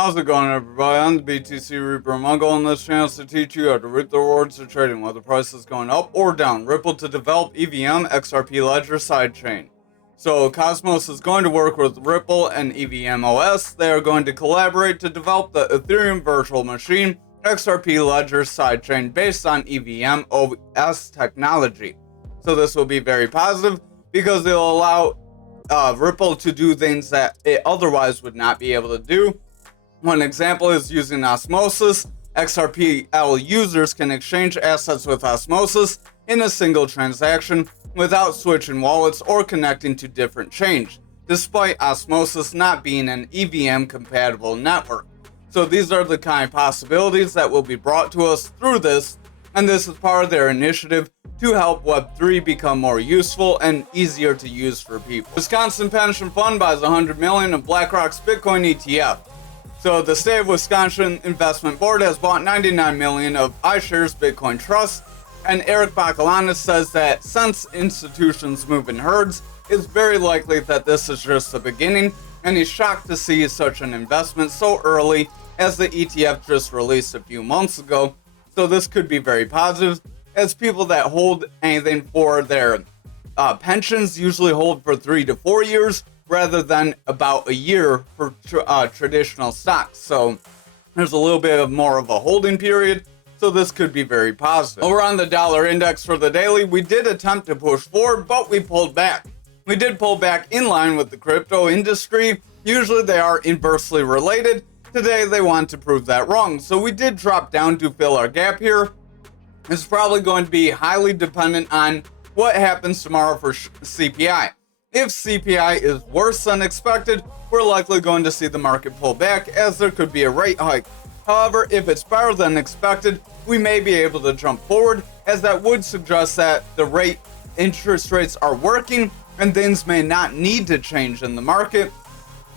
How's it going, everybody? I'm the BTC Reaper Mongol, and this channel is to teach you how to reap the rewards of trading, whether the price is going up or down. Ripple to develop EVM XRP Ledger Sidechain. So Cosmos is going to work with Ripple and EVM OS. They are going to collaborate to develop the Ethereum virtual machine XRP Ledger Sidechain based on EVM OS technology. So this will be very positive because it will allow Ripple to do things that it otherwise would not be able to do. One example is using Osmosis. XRPL users can exchange assets with Osmosis in a single transaction without switching wallets or connecting to different chains, despite Osmosis not being an EVM compatible network. So these are the kind of possibilities that will be brought to us through this, and this is part of their initiative to help Web3 become more useful and easier to use for people. Wisconsin Pension Fund buys $100 million of BlackRock's Bitcoin ETF. So the State of Wisconsin Investment Board has bought $99 million of iShares Bitcoin Trust, and Eric Bacalanis says that since institutions move in herds, it's very likely that this is just the beginning, and he's shocked to see such an investment so early as the ETF just released a few months ago. So this could be very positive, as people that hold anything for their pensions usually hold for 3 to 4 years, rather than about a year for traditional stocks. So there's a little bit of more of a holding period, so this could be very positive. Over on the dollar index for the daily, we did attempt to push forward, but we pulled back. We did pull back in line with the crypto industry. Usually they are inversely related. Today they want to prove that wrong, so we did drop down to fill our gap here. It's probably going to be highly dependent on what happens tomorrow for CPI. If CPI is worse than expected, we're likely going to see the market pull back, as there could be a rate hike. However, if it's better than expected, we may be able to jump forward, as that would suggest that the interest rates are working and things may not need to change in the market.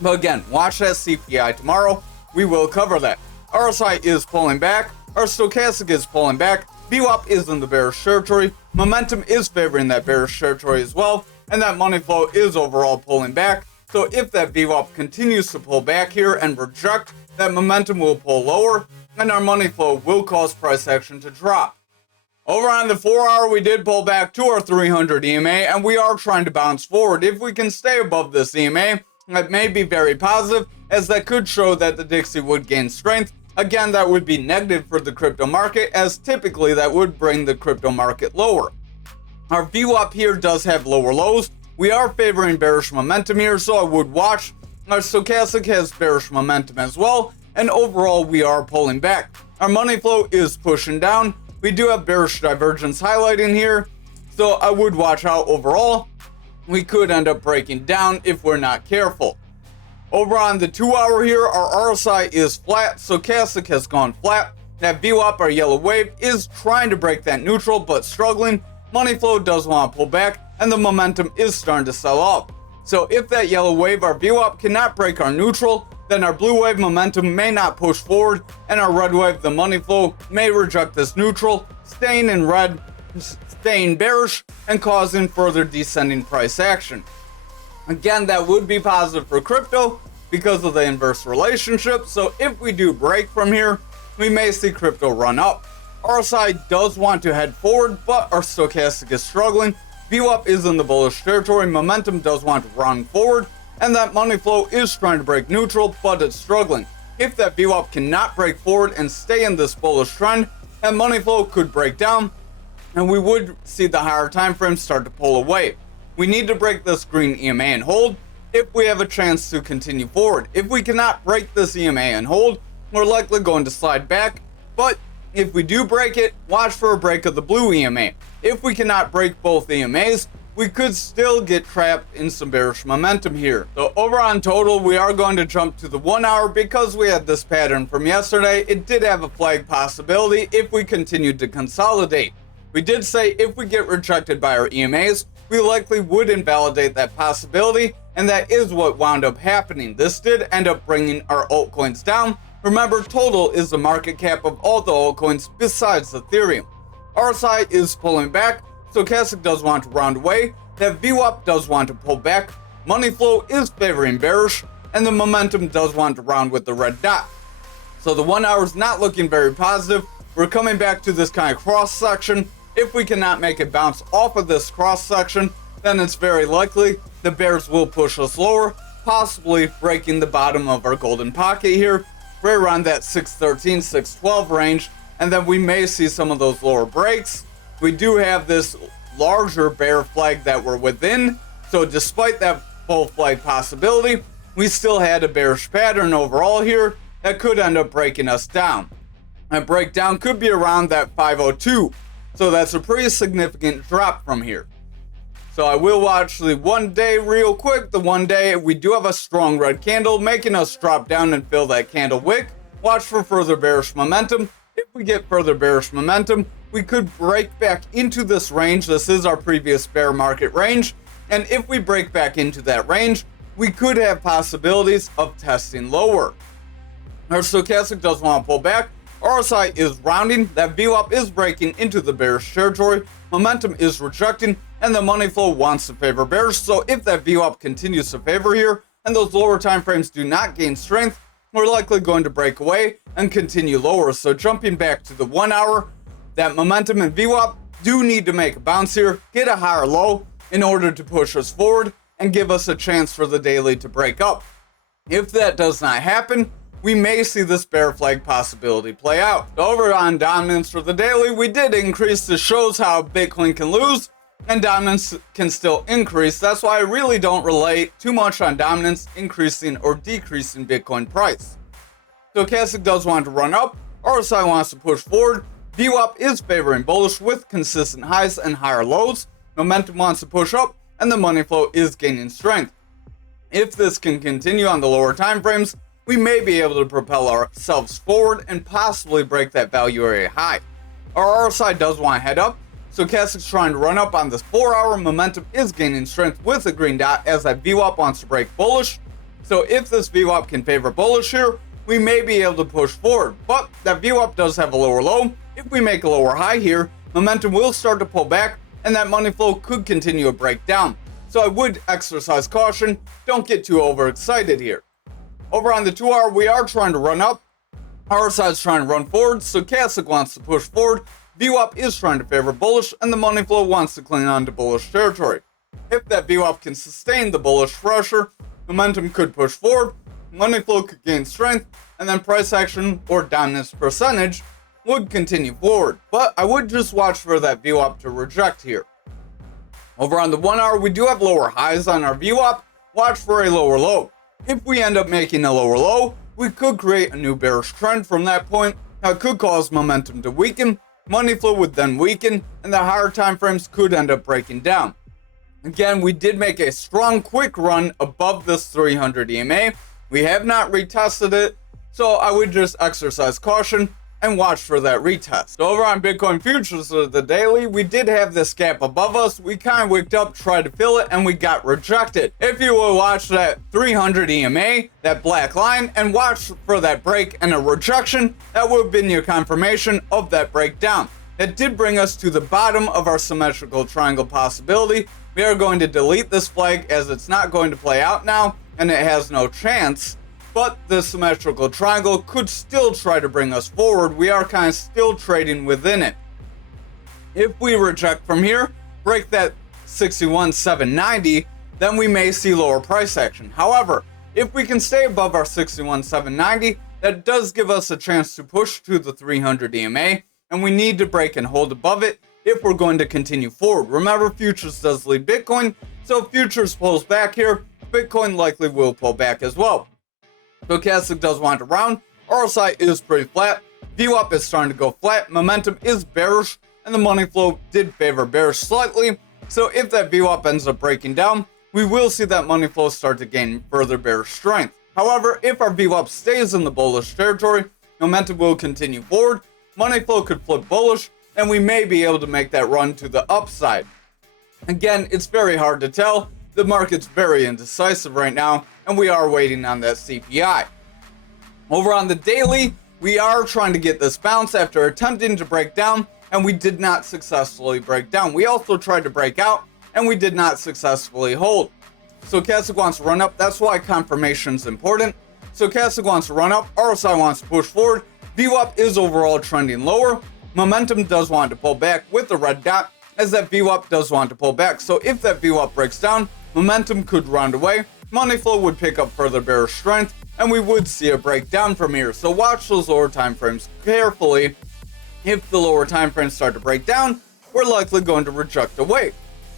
But again, watch that CPI tomorrow. We will cover that. RSI is pulling back. Our stochastic is pulling back. VWAP is in the bearish territory. Momentum is favoring that bearish territory as well. And that money flow is overall pulling back. So if that VWAP continues to pull back here and reject, that momentum will pull lower, and our money flow will cause price action to drop. Over on the 4 hour, we did pull back to our 300 EMA, and we are trying to bounce forward. If we can stay above this EMA, that may be very positive, as that could show that the Dixie would gain strength. Again, that would be negative for the crypto market, as typically that would bring the crypto market lower. Our VWAP here does have lower lows. We are favoring bearish momentum here, so I would watch. Our stochastic has bearish momentum as well, and overall we are pulling back. Our money flow is pushing down. We do have bearish divergence highlighting here, so I would watch out overall. We could end up breaking down if we're not careful. Over on the 2 hour here, our RSI is flat, stochastic has gone flat. That VWAP, our yellow wave, is trying to break that neutral but struggling. Money flow does want to pull back, and the momentum is starting to sell off. So if that yellow wave, our VWAP, cannot break our neutral, then our blue wave momentum may not push forward, and our red wave, the money flow, may reject this neutral, staying in red, staying bearish, and causing further descending price action. Again, that would be positive for crypto because of the inverse relationship. So if we do break from here, we may see crypto run up. RSI does want to head forward, but our stochastic is struggling. VWAP is in the bullish territory. Momentum does want to run forward, and that money flow is trying to break neutral, but it's struggling. If that VWAP cannot break forward and stay in this bullish trend, that money flow could break down, and we would see the higher time frame start to pull away. We need to break this green EMA and hold if we have a chance to continue forward. If we cannot break this EMA and hold, we're likely going to slide back, but if we do break it, watch for a break of the blue EMA. If we cannot break both EMAs, we could still get trapped in some bearish momentum here. So over on total, we are going to jump to the 1 hour because we had this pattern from yesterday. It did have a flag possibility if we continued to consolidate. We did say if we get rejected by our EMAs, we likely would invalidate that possibility, and that is what wound up happening. This did end up bringing our altcoins down. Remember, total is the market cap of all the altcoins besides Ethereum. RSI is pulling back. Stochastic does want to round away. That VWAP does want to pull back. Money flow is favoring bearish. and the momentum does want to round with the red dot. So the 1 hour is not looking very positive. We're coming back to this kind of cross section. If we cannot make it bounce off of this cross section, then it's very likely the bears will push us lower, possibly breaking the bottom of our golden pocket here, right around that 613, 612 range, and then we may see some of those lower breaks. We do have this larger bear flag that we're within, so despite that full flag possibility, we still had a bearish pattern overall here that could end up breaking us down. That breakdown could be around that 502, so that's a pretty significant drop from here. So I will watch the 1 day real quick. The 1 day, we do have a strong red candle making us drop down and fill that candle wick. Watch for further bearish momentum. If we get further bearish momentum, we could break back into this range. This is our previous bear market range. And if we break back into that range, we could have possibilities of testing lower. Our stochastic does want to pull back. RSI is rounding. That VWAP is breaking into the bearish territory. Momentum is rejecting, and the money flow wants to favor bears. So if that VWAP continues to favor here, and those lower time frames do not gain strength, we're likely going to break away and continue lower. So jumping back to the 1 hour, that momentum and VWAP do need to make a bounce here, get a higher low in order to push us forward and give us a chance for the daily to break up. If that does not happen, we may see this bear flag possibility play out. Over on dominance for the daily, we did increase. This shows how Bitcoin can lose and dominance can still increase. That's why I really don't relate too much on dominance increasing or decreasing Bitcoin price. Stochastic does want to run up. RSI wants to push forward. VWAP is favoring bullish with consistent highs and higher lows. Momentum wants to push up, and the money flow is gaining strength. If this can continue on the lower time frames, we may be able to propel ourselves forward and possibly break that value area high. Our RSI does want to head up. Stochastic's trying to run up on this 4 hour. Momentum is gaining strength with a green dot as that VWAP wants to break bullish. So if this VWAP can favor bullish here, we may be able to push forward. But that VWAP does have a lower low. If we make a lower high here, momentum will start to pull back and that money flow could continue to break down. So I would exercise caution. Don't get too overexcited here. Over on the 2 hour, we are trying to run up. RSI is trying to run forward. Stochastic wants to push forward. VWAP is trying to favor bullish, and the money flow wants to cling on to bullish territory. If that VWAP can sustain the bullish pressure, momentum could push forward, money flow could gain strength, and then price action or dominance percentage would continue forward. But I would just watch for that VWAP to reject here. Over on the 1 hour, we do have lower highs on our VWAP. Watch for a lower low. If we end up making a lower low, we could create a new bearish trend from that point. That could cause momentum to weaken. Money flow would then weaken, and the higher time frames could end up breaking down. Again, we did make a strong quick run above this 300 EMA. We have not retested it, so I would just exercise caution and watch for that retest. So over on Bitcoin futures of the daily, we did have this gap above us. We kind of wicked up, tried to fill it, and we got rejected. If you will watch that 300 EMA, that black line, and watch for that break and a rejection, that would have been your confirmation of that breakdown. That did bring us to the bottom of our symmetrical triangle possibility. We are going to delete this flag as it's not going to play out now, and it has no chance. But the symmetrical triangle could still try to bring us forward. We are kind of still trading within it. If we reject from here, break that 61,790, then we may see lower price action. However, if we can stay above our 61,790, that does give us a chance to push to the 300 EMA, and we need to break and hold above it if we're going to continue forward. Remember, futures does lead Bitcoin, so if futures pulls back here, Bitcoin likely will pull back as well. Stochastic does want to round. RSI is pretty flat. VWAP is starting to go flat. Momentum is bearish, and the money flow did favor bearish slightly. So if that VWAP ends up breaking down, we will see that money flow start to gain further bearish strength. However, if our VWAP stays in the bullish territory, momentum will continue forward. Money flow could flip bullish, and we may be able to make that run to the upside. Again, it's very hard to tell. The market's very indecisive right now, and we are waiting on that CPI. Over on the daily, we are trying to get this bounce after attempting to break down, and we did not successfully break down. We also tried to break out, and we did not successfully hold. Stochastic wants to run up. That's why confirmation is important. Stochastic wants to run up. RSI wants to push forward. VWAP is overall trending lower. Momentum does want to pull back with the red dot, as that VWAP does want to pull back. So if that VWAP breaks down, momentum could round away. Money flow would pick up further bearish strength, and we would see a breakdown from here. So watch those lower time frames carefully. If the lower time frames start to break down, we're likely going to reject away.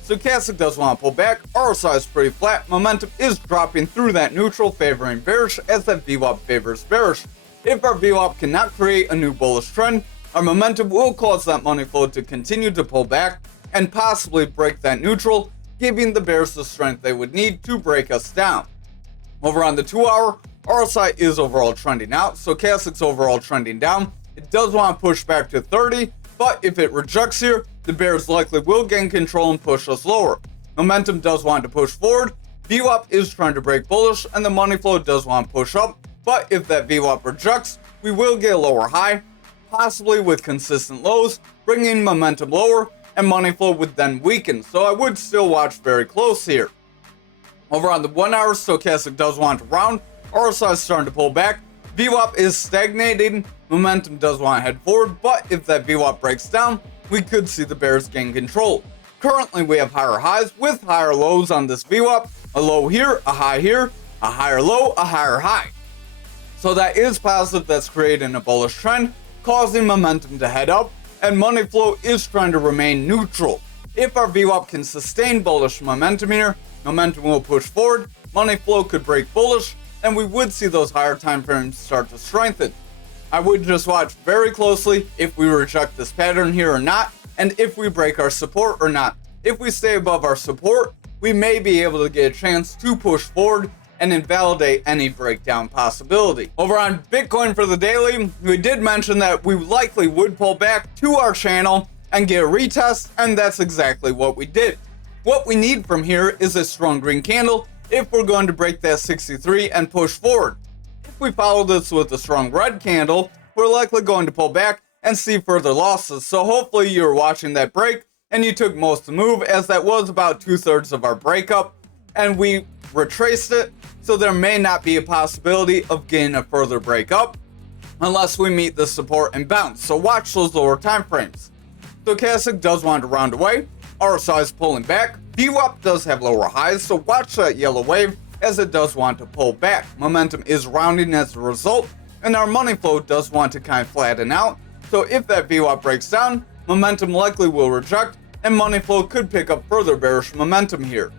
Stochastic does want to pull back. RSI is pretty flat. Momentum is dropping through that neutral, favoring bearish, as that VWAP favors bearish. If our VWAP cannot create a new bullish trend, our momentum will cause that money flow to continue to pull back and possibly break that neutral, giving the bears the strength they would need to break us down. Over on the 2 hour, RSI is overall trending out. Stochastic's overall trending down. It does want to push back to 30, but if it rejects here, the bears likely will gain control and push us lower. Momentum does want to push forward. VWAP is trying to break bullish, and the money flow does want to push up. But if that VWAP rejects, we will get a lower high, possibly with consistent lows, bringing momentum lower, and money flow would then weaken. So I would still watch very close here. Over on the 1 hour, Stochastic does want to round. RSI is starting to pull back. VWAP is stagnating. Momentum does want to head forward, but if that VWAP breaks down, we could see the bears gain control. Currently, we have higher highs with higher lows on this VWAP. A low here, a high here, a higher low, a higher high. So that is positive. That's creating a bullish trend, causing momentum to head up, and money flow is trying to remain neutral. If our VWAP can sustain bullish momentum here, momentum will push forward, money flow could break bullish, and we would see those higher time frames start to strengthen. I would just watch very closely if we reject this pattern here or not, and if we break our support or not. If we stay above our support, we may be able to get a chance to push forward and invalidate any breakdown possibility. Over on Bitcoin for the daily, we did mention that we likely would pull back to our channel and get a retest, and that's exactly what we did. What we need from here is a strong green candle if we're going to break that 63 and push forward. If we follow this with a strong red candle, we're likely going to pull back and see further losses. So hopefully you're watching that break and you took most of the move, as that was about 2/3 of our breakup, and we retraced it. So there may not be a possibility of getting a further breakup unless we meet the support and bounce. So watch those lower time frames. Stochastic does want to round away. RSI is pulling back. VWAP does have lower highs, so watch that yellow wave as it does want to pull back. Momentum is rounding as a result, and our money flow does want to kind of flatten out. So if that VWAP breaks down, momentum likely will reject, and money flow could pick up further bearish momentum here.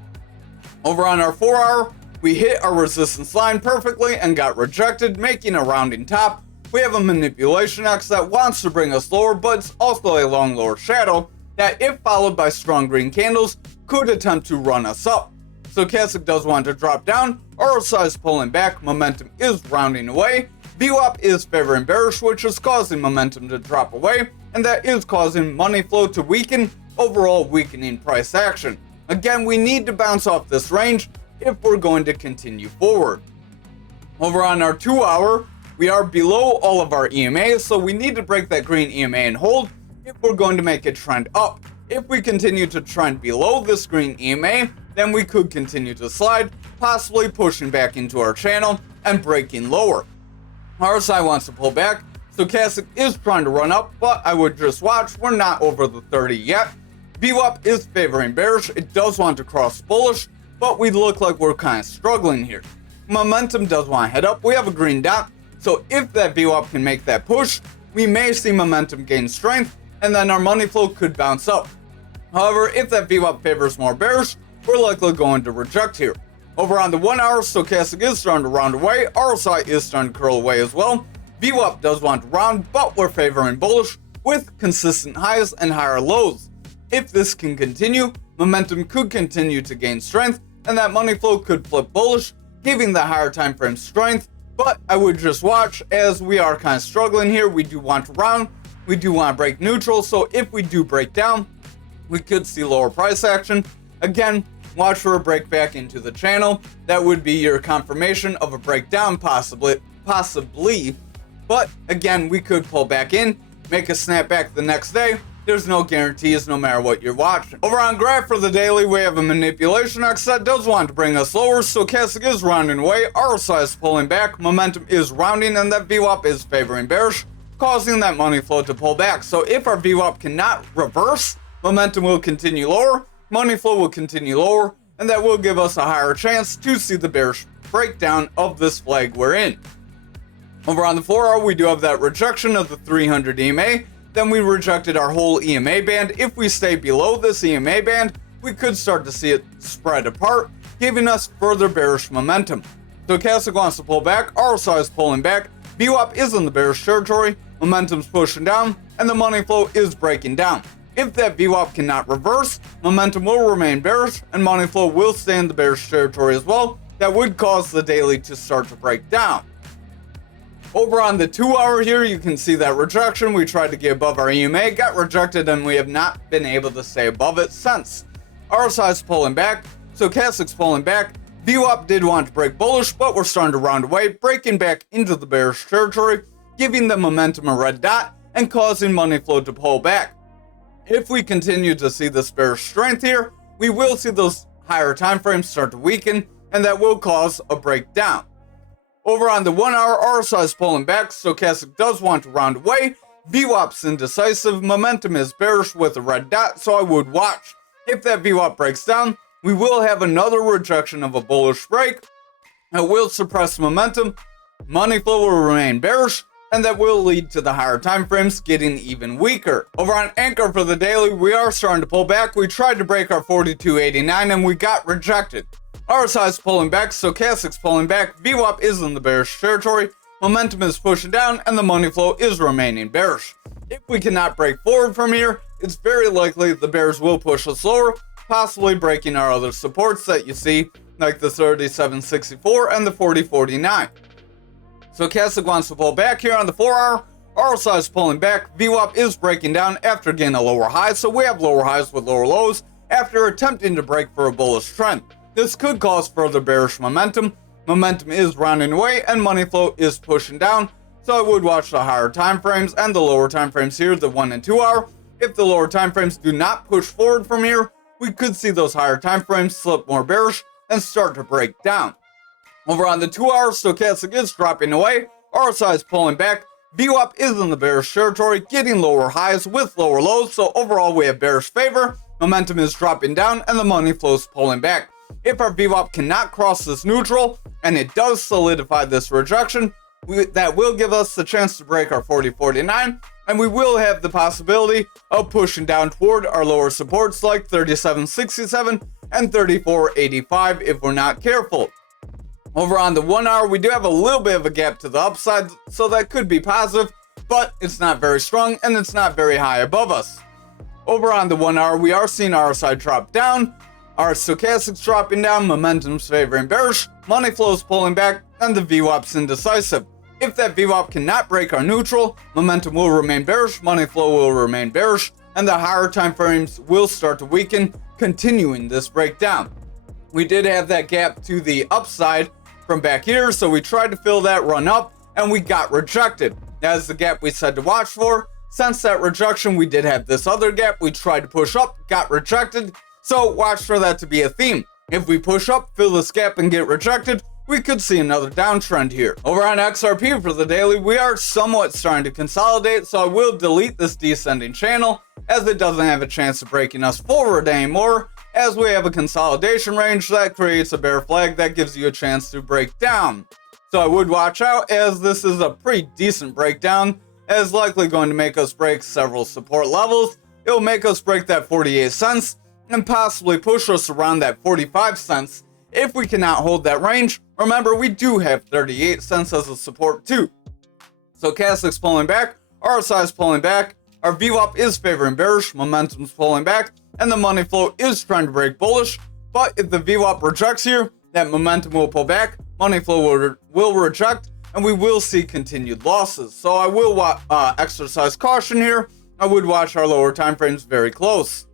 Over on our 4 hour, we hit our resistance line perfectly and got rejected, making a rounding top. We have a manipulation X that wants to bring us lower, but it's also a long lower shadow that, if followed by strong green candles, could attempt to run us up. Stochastic does want to drop down. RSI is pulling back. Momentum is rounding away. VWAP is favoring bearish, which is causing momentum to drop away, and that is causing money flow to weaken, overall weakening price action. Again, we need to bounce off this range if we're going to continue forward. Over on our 2 hour, we are below all of our EMAs, so we need to break that green EMA and hold if we're going to make a trend up. If we continue to trend below this green EMA, then we could continue to slide, possibly pushing back into our channel and breaking lower. RSI wants to pull back. Stochastic is trying to run up, but I would just watch. We're not over the 30 yet. VWAP is favoring bearish. It does want to cross bullish, but we look like we're kind of struggling here. Momentum does want to head up. We have a green dot, so if that VWAP can make that push, we may see momentum gain strength, and then our money flow could bounce up. However, if that VWAP favors more bearish, we're likely going to reject here. Over on the 1 hour, Stochastic is starting to round away. RSI is starting to curl away as well. VWAP does want to round, but we're favoring bullish with consistent highs and higher lows. If this can continue, momentum could continue to gain strength, and that money flow could flip bullish, giving the higher time frame strength. But I would just watch, as we are kind of struggling here. We do want to round, we do want to break neutral, so if we do break down, we could see lower price action. Again, watch for a break back into the channel. That would be your confirmation of a breakdown, possibly. But again, we could pull back in, make a snapback the next day, There's no guarantees no matter what you're watching. Over on graph for the daily, we have a manipulation X that does want to bring us lower. Stochastic is rounding away, RSI is pulling back, momentum is rounding, and that VWAP is favoring bearish, causing that money flow to pull back. So if our VWAP cannot reverse, momentum will continue lower, money flow will continue lower, and that will give us a higher chance to see the bearish breakdown of this flag we're in. Over on the 4-hour, we do have that rejection of the 300 EMA. Then we rejected our whole EMA band. If we stay below this EMA band, we could start to see it spread apart, giving us further bearish momentum. Stochastic wants to pull back, RSI is pulling back, VWAP is in the bearish territory, momentum's pushing down, and the money flow is breaking down. If that VWAP cannot reverse, momentum will remain bearish, and money flow will stay in the bearish territory as well. That would cause the daily to start to break down. Over on the 2-hour here, you can see that rejection. We tried to get above our EMA, got rejected, and we have not been able to stay above it since. RSI is pulling back, Stochastic's pulling back. VWAP did want to break bullish, but we're starting to round away, breaking back into the bearish territory, giving the momentum a red dot, and causing money flow to pull back. If we continue to see this bearish strength here, we will see those higher time frames start to weaken, and that will cause a breakdown. Over on the 1-hour, RSI is pulling back, Stochastic does want to round away, VWAP's indecisive, momentum is bearish with a red dot, so I would watch. If that VWAP breaks down, we will have another rejection of a bullish break. It will suppress momentum, money flow will remain bearish, and that will lead to the higher time frames getting even weaker. Over on ankr for the daily, we are starting to pull back. We tried to break our 42.89 and we got rejected. RSI is pulling back, Stochastic's pulling back, VWAP is in the bearish territory, momentum is pushing down, and the money flow is remaining bearish. If we cannot break forward from here, it's very likely the bears will push us lower, possibly breaking our other supports that you see, like the 37.64 and the 40.49. Stochastic wants to pull back here on the 4-hour, RSI is pulling back, VWAP is breaking down after getting a lower high, so we have lower highs with lower lows after attempting to break for a bullish trend. This could cause further bearish momentum. Momentum is rounding away and money flow is pushing down. So I would watch the higher time frames and the lower time frames here, the 1 and 2-hour. If the lower time frames do not push forward from here, we could see those higher time frames slip more bearish and start to break down. Over on the 2-hour, Stochastic is dropping away, RSI is pulling back, VWAP is in the bearish territory, getting lower highs with lower lows, so overall we have bearish favor, momentum is dropping down, and the money flow is pulling back. If our VWAP cannot cross this neutral, and it does solidify this rejection, that will give us the chance to break our 40.49, and we will have the possibility of pushing down toward our lower supports like 37.67 and 34.85 if we're not careful. Over on the 1-hour, we do have a little bit of a gap to the upside, so that could be positive, but it's not very strong and it's not very high above us. Over on the 1-hour, we are seeing RSI drop down, our Stochastic's dropping down, momentum's favoring bearish, money flow's pulling back, and the VWAP's indecisive. If that VWAP cannot break our neutral, momentum will remain bearish, money flow will remain bearish, and the higher time frames will start to weaken, continuing this breakdown. We did have that gap to the upside from back here, so we tried to fill that run up, and we got rejected. That is the gap we said to watch for. Since that rejection, we did have this other gap we tried to push up, got rejected, so watch for that to be a theme. If we push up, fill this gap, and get rejected, we could see another downtrend here. Over on XRP for the daily, we are somewhat starting to consolidate, so I will delete this descending channel as it doesn't have a chance of breaking us forward anymore, as we have a consolidation range that creates a bear flag that gives you a chance to break down. So I would watch out, as this is a pretty decent breakdown, as likely going to make us break several support levels. It will make us break that 48 cents and possibly push us around that 45 cents. If we cannot hold that range, remember we do have 38 cents as a support too. So Stochastic's pulling back, RSI's pulling back, our VWAP is favoring bearish, momentum's pulling back, and the money flow is trying to break bullish. But if the VWAP rejects here, that momentum will pull back, money flow will reject, and we will see continued losses. So I will exercise caution here. I would watch our lower time frames very close.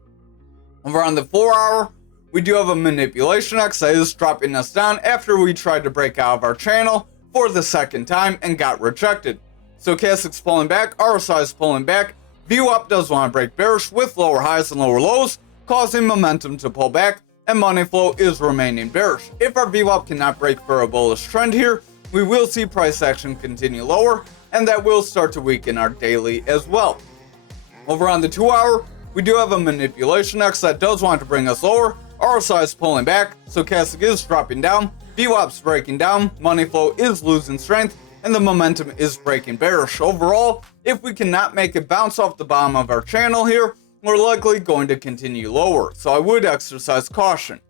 Over on the 4-hour, we do have a manipulation X that is dropping us down after we tried to break out of our channel for the second time and got rejected. So Stochastic's pulling back, RSI's pulling back, VWAP does want to break bearish with lower highs and lower lows, causing momentum to pull back, and money flow is remaining bearish. If our VWAP cannot break for a bullish trend here, we will see price action continue lower, and that will start to weaken our daily as well. Over on the 2 hour, we do have a manipulation X that does want to bring us lower. RSI is pulling back, stochastic is dropping down, VWAP's breaking down, money flow is losing strength, and the momentum is breaking bearish. Overall, if we cannot make it bounce off the bottom of our channel here, we're likely going to continue lower, so I would exercise caution.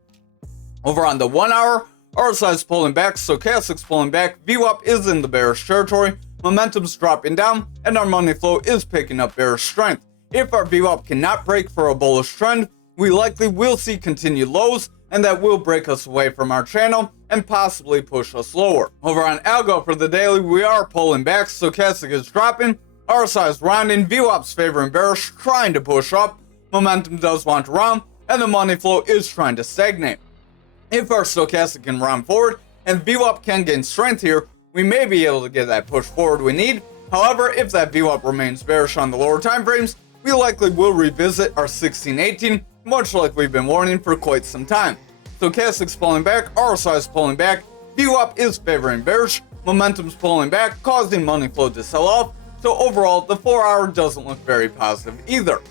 Over on the 1 hour, RSI is pulling back, stochastic's pulling back, VWAP is in the bearish territory, momentum's dropping down, and our money flow is picking up bearish strength. If our VWAP cannot break for a bullish trend, we likely will see continued lows, and that will break us away from our channel and possibly push us lower. Over on algo for the daily, we are pulling back, stochastic is dropping, RSI is rounding, VWAP's favoring bearish, trying to push up, momentum does want to round, and the money flow is trying to stagnate. If our stochastic can round forward and VWAP can gain strength here, we may be able to get that push forward we need. However, if that VWAP remains bearish on the lower time frames, we likely will revisit our 1618, much like we've been warning for quite some time. Stochastic's pulling back, RSI is pulling back, VWAP is favoring bearish, momentum's pulling back, causing money flow to sell off, so overall the 4 hour doesn't look very positive either.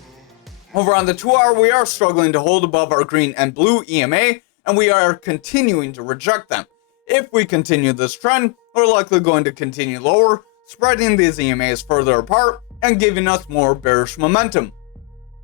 Over on the 2 hour, we are struggling to hold above our green and blue EMA, and we are continuing to reject them. If we continue this trend, we're likely going to continue lower, spreading these EMAs further apart and giving us more bearish momentum.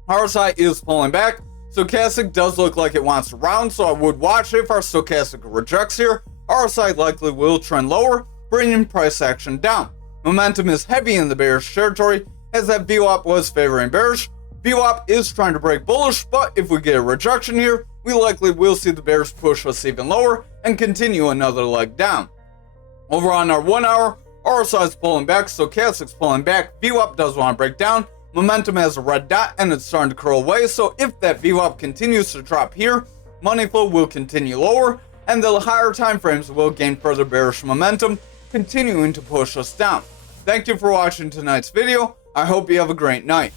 RSI is pulling back, stochastic does look like it wants to round, so I would watch if our stochastic rejects here. RSI likely will trend lower, bringing price action down. Momentum is heavy in the bearish territory, as that VWAP was favoring bearish. VWAP is trying to break bullish, but if we get a rejection here, we likely will see the bears push us even lower and continue another leg down. Over on our 1 hour, RSI is pulling back, stochastic's pulling back, VWAP does want to break down, momentum has a red dot and it's starting to curl away, so if that VWAP continues to drop here, money flow will continue lower, and the higher time frames will gain further bearish momentum, continuing to push us down. Thank you for watching tonight's video. I hope you have a great night.